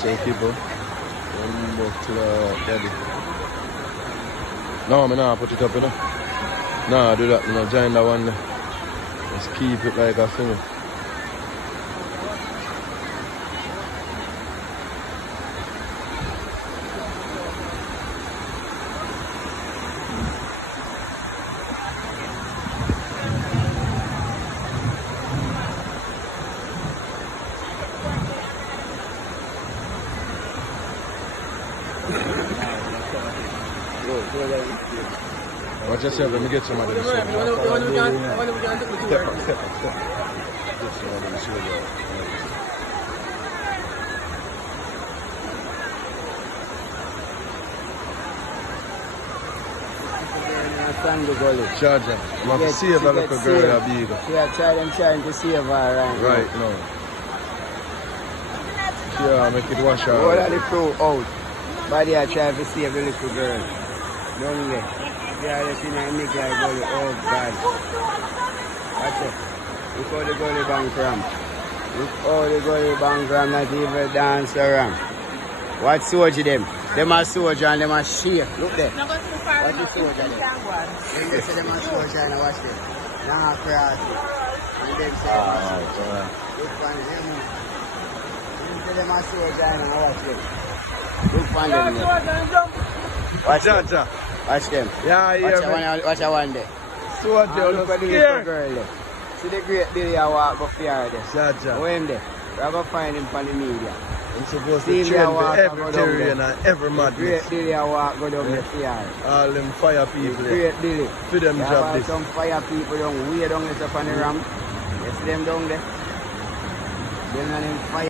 watching people. One more to the daddy. No, I'm not put it up, you know. No, do that, you know, join that one. Just keep it like a thing. Watch yourself, let me get some of them. Step up. Get some of them shoulder. Charger. I'm going to save a little girl, big. Yeah, trying to save her right now. Yeah, make it wash out. All of the crew out. But they are trying to save the little girl. Don't they? Yeah, they see my make like gully. Oh God. Watch it. Look how the gully bang from. Look how the gully bang from, not even dance around. What soldier them? Them are soldier and them are shake. Look there. Watch the soldier them. Them say them are soldier and watch them. Now cross it. And them say them are soldier. Look on them. Them say them are soldier and watch them. Look on them. Watch them. Watch them. Yeah, watch that one there. Soldier, look at the little girl there. See the great Billy I walk up here there. Jaja. Where him there? We are going to find him on the media. I'm supposed to train for every Tyrian and every madness. Great Billy I walk go down the field. All them fire people there. Great Billy. For them job this. Some fire people down way down there on the ramp. You see them down there? Them and them fire.